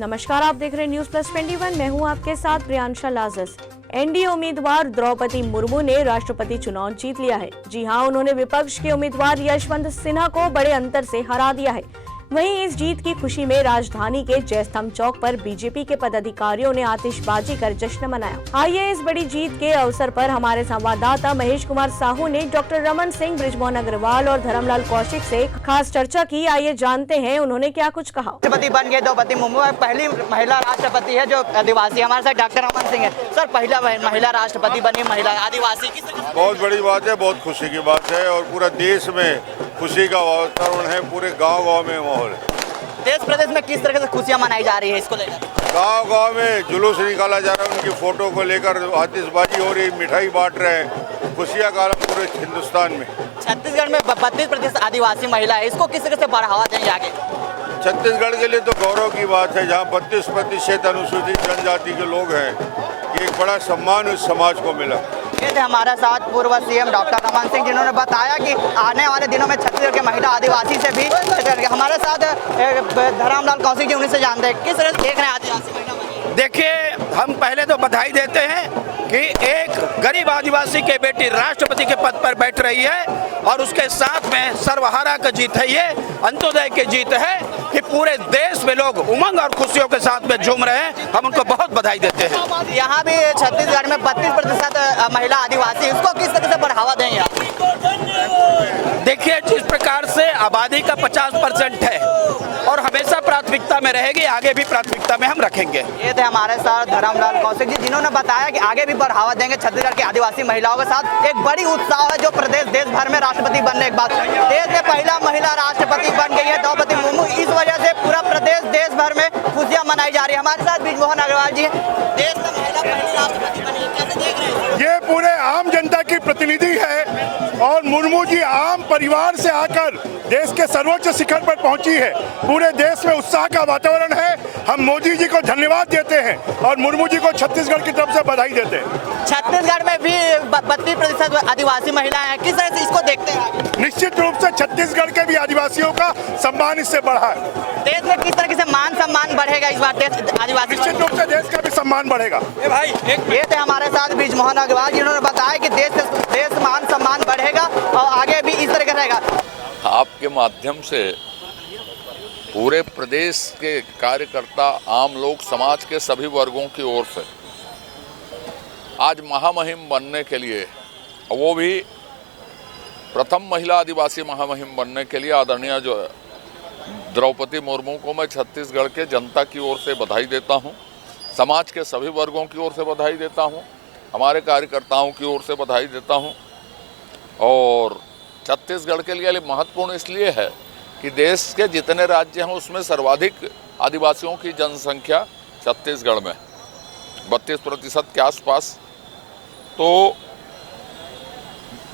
नमस्कार, आप देख रहे हैं न्यूज प्लस 21। मैं हूं आपके साथ प्रियांशा लाजस। एनडीए उम्मीदवार द्रौपदी मुर्मू ने राष्ट्रपति चुनाव जीत लिया है। जी हां, उन्होंने विपक्ष के उम्मीदवार यशवंत सिन्हा को बड़े अंतर से हरा दिया है। वहीं इस जीत की खुशी में राजधानी के जयस्तंभ चौक पर बीजेपी के पदाधिकारियों ने आतिशबाजी कर जश्न मनाया। आइए इस बड़ी जीत के अवसर पर हमारे संवाददाता महेश कुमार साहू ने डॉक्टर रमन सिंह, बृजमोहन अग्रवाल और धर्मलाल कौशिक से खास चर्चा की। आइए जानते हैं उन्होंने क्या कुछ कहा। राष्ट्रपति बन गए द्रौपदी मुर्मू, पहली महिला राष्ट्रपति है जो आदिवासी। हमारे साथ डॉक्टर रमन सिंह है। सर, पहला महिला राष्ट्रपति बनी महिला आदिवासी की बहुत बड़ी बात है, बहुत खुशी की बात है और पूरा देश में खुशी का वातावरण है। पूरे गांव-गांव में माहौल है। देश प्रदेश में किस तरह से खुशियां मनाई जा रही है इसको लेकर? गांव-गांव में जुलूस निकाला जा रहा है, उनकी फोटो को लेकर आतिशबाजी हो रही, मिठाई बांट रहे हैं। खुशियां का आलम पूरे हिंदुस्तान में। छत्तीसगढ़ में 32% आदिवासी महिला है, इसको किस तरह से बढ़ावा देंगे आगे? छत्तीसगढ़ के लिए तो गौरव की बात है, जहाँ 32% अनुसूचित जनजाति के लोग हैं। ये एक बड़ा सम्मान उस समाज को मिला। ये थे हमारे साथ पूर्व सीएम डॉक्टर रमन सिंह, जिन्होंने बताया कि आने वाले दिनों में छत्तीसगढ़ के महिला आदिवासी से भी हमारे साथ धर्मलाल कौशिक जी, उन्हीं से जानते हैं किस तरह से देख रहे हैं आदिवासी महिला। देखिए, हम पहले तो बधाई देते हैं कि एक गरीब आदिवासी के बेटी राष्ट्रपति के पद पर बैठ रही है और उसके साथ में सर्वहारा का जीत है, ये अंत्योदय की जीत है कि पूरे देश में लोग उमंग और खुशियों के साथ में झूम रहे हैं। हम उनको बहुत बधाई देते हैं। यहाँ भी छत्तीसगढ़ में 32% महिला आदिवासी, इसको किस तरह से बढ़ावा देंगे? देखिए, जिस प्रकार से आबादी का 50% है और हमेशा प्राथमिकता में रहेगी, आगे भी प्राथमिकता में हम रखेंगे। ये थे हमारे साथ धर्मलाल कौशिक जी, जिन्होंने बताया कि आगे भी बढ़ावा देंगे छत्तीसगढ़ के आदिवासी महिलाओं के साथ। एक बड़ी उत्साह है जो प्रदेश देश भर में राष्ट्रपति बनने के बाद देश में पहला महिला राष्ट्रपति बन गई है द्रौपदी मुर्मू। इस वजह से पूरा प्रदेश देश भर में खुशियां मनाई जा रही है। हमारे साथ बृजमोहन अग्रवाल जी, देश में महिला पहली राष्ट्रपति बनी है, कैसे देख रहे हैं? ये पूरे आम जनता की प्रतिनिधि है और मुर्मू जी आम परिवार से आकर देश के सर्वोच्च शिखर पर पहुंची है। पूरे देश में उत्साह का वातावरण है। हम मोदी जी को धन्यवाद देते हैं और मुर्मू जी को छत्तीसगढ़ की तरफ से बधाई देते हैं। छत्तीसगढ़ में भी 32% आदिवासी महिलाएं हैं, किस तरह से इसको देखते हैं? निश्चित रूप से छत्तीसगढ़ के भी आदिवासियों का सम्मान इससे बढ़ा है। देश में किस तरह से मान सम्मान बढ़ेगा इस बार देश आदिवासी? निश्चित रूप से देश का भी सम्मान बढ़ेगा। ये थे हमारे साथ बृजमोहन अग्रवाल, जिन्होंने बताया कि देश मान सम्मान बढ़ेगा और आगे भी इस तरह का रहेगा। आपके माध्यम से पूरे प्रदेश के कार्यकर्ता, आम लोग, समाज के सभी वर्गों की ओर से आज महामहिम बनने के लिए, वो भी प्रथम महिला आदिवासी महामहिम बनने के लिए आदरणीय जो द्रौपदी मुर्मू को मैं छत्तीसगढ़ के जनता की ओर से बधाई देता हूं, समाज के सभी वर्गों की ओर से बधाई देता हूं, हमारे कार्यकर्ताओं की ओर से बधाई देता हूं। और छत्तीसगढ़ के लिए महत्वपूर्ण इसलिए है कि देश के जितने राज्य हैं उसमें सर्वाधिक आदिवासियों की जनसंख्या छत्तीसगढ़ में 32% के आसपास। तो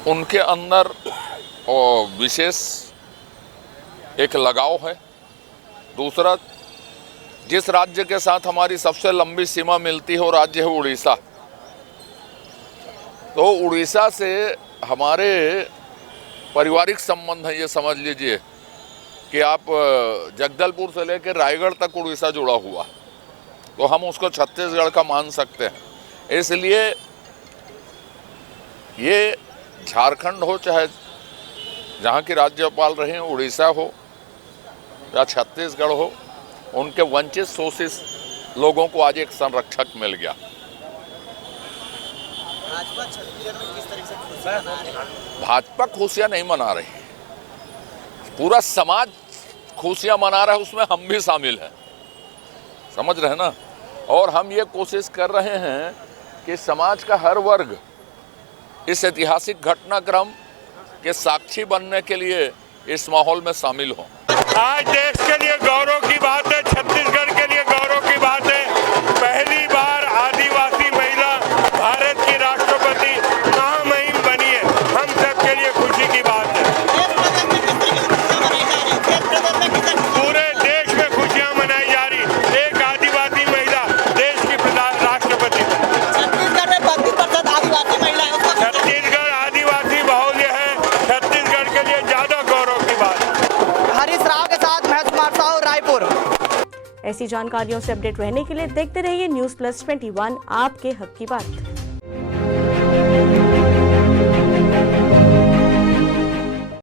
उनके अंदर विशेष एक लगाव है। दूसरा, जिस राज्य के साथ हमारी सबसे लंबी सीमा मिलती है वो राज्य है उड़ीसा। तो उड़ीसा से हमारे पारिवारिक संबंध है, ये समझ लीजिए कि आप जगदलपुर से लेकर रायगढ़ तक उड़ीसा जुड़ा हुआ, तो हम उसको छत्तीसगढ़ का मान सकते हैं। इसलिए ये झारखंड हो चाहे जहाँ की राज्यपाल रहे, उड़ीसा हो या छत्तीसगढ़ हो, उनके वंचित शोषित लोगों को आज एक संरक्षक मिल गया। भाजपा खुशियां नहीं मना रही, पूरा समाज खुशियां मना रहा है, उसमें हम भी शामिल हैं, समझ रहे हैं ना। और हम ये कोशिश कर रहे हैं कि समाज का हर वर्ग इस ऐतिहासिक घटनाक्रम के साक्षी बनने के लिए इस माहौल में शामिल हो। आज देश के लिए गौरव की बात है, छत्तीसगढ़ के लिए गौरव की बात है। पहली बार आदिवासी महिला भारत की राष्ट्रपति महामहिम बनी है, हम सब के लिए खुशी की बात है। पूरे देश में खुशियां मनाई जा रही, एक आदिवासी महिला देश की राष्ट्रपति। छत्तीसगढ़ में 32% आदिवासी महिला है। छत्तीसगढ़ आदिवासी बाहुल्य है, छत्तीसगढ़ के लिए ज्यादा गौरव की बात है। हरीश राव के साथ ऐसी जानकारियों से अपडेट रहने के लिए देखते रहिए न्यूज़ प्लस 21, आपके हक की बात।